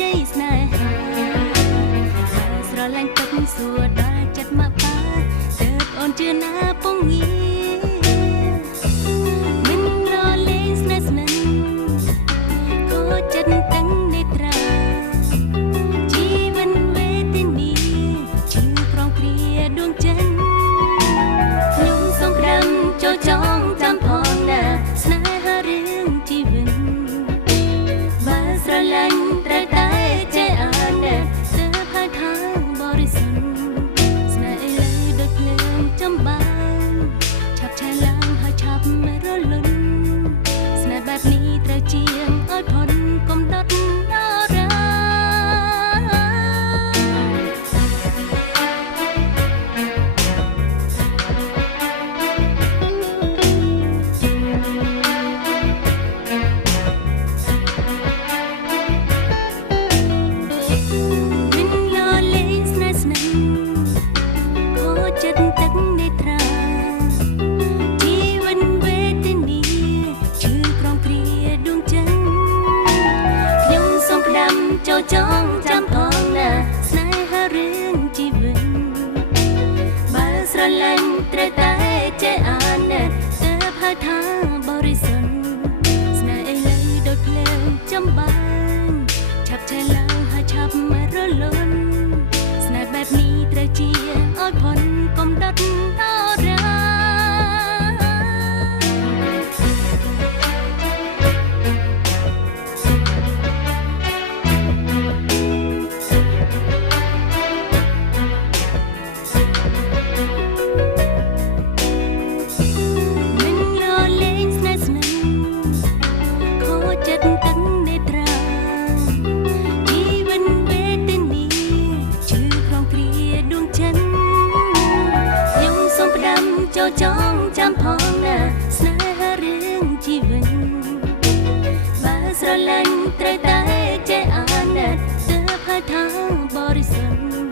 ជ័យស្នេហាស្រឡាញ់ទឹកសួរដល់ចិត្តមកប៉ាទើបអូនជឿណាពងងារមិនរលែងស្នេហ៍ស្និទ្ធខូចចិត្តទាំងនេត្រាជីវិតវេទនីជឿប្រងព្រាដួងចិត្តខ្ញុំសង្គ្រាមចូលចងចាំផងណាស្នេហារឿងជីវិតបើស្រឡាញ់ត្រូវតែចេះអានណាទើបហើយថាបរិសុទ្ធស្នេហ៍លើដូចភ្លើងចំបានឆាប់ឆេះឡើងហើយឆាប់រលត់ស្នេហ៍បែបនេះត្រូវជាងឲ្យផុតកុំដុតដល់រាចូលចងចាំផងណាស្នេហារឿងជីវិតបើស្រឡាញ់ត្រូវតែចេះអានណាទើបហើយថាបរិសុទ្ធស្នេហ៍លើដូចភ្លើងចំបានឆាប់ឆេះឡើងហើយឆាប់រលត់ស្នេហ៍បែបនេះត្រូវជាឲ្យផុតកុំដុតដល់រាចូលចងចាំផងណាស្នេហារឿងជីវិតបើស្រឡាញ់ត្រូវតែចេះអានណាទើបហើយថាបរិសុទ្ធ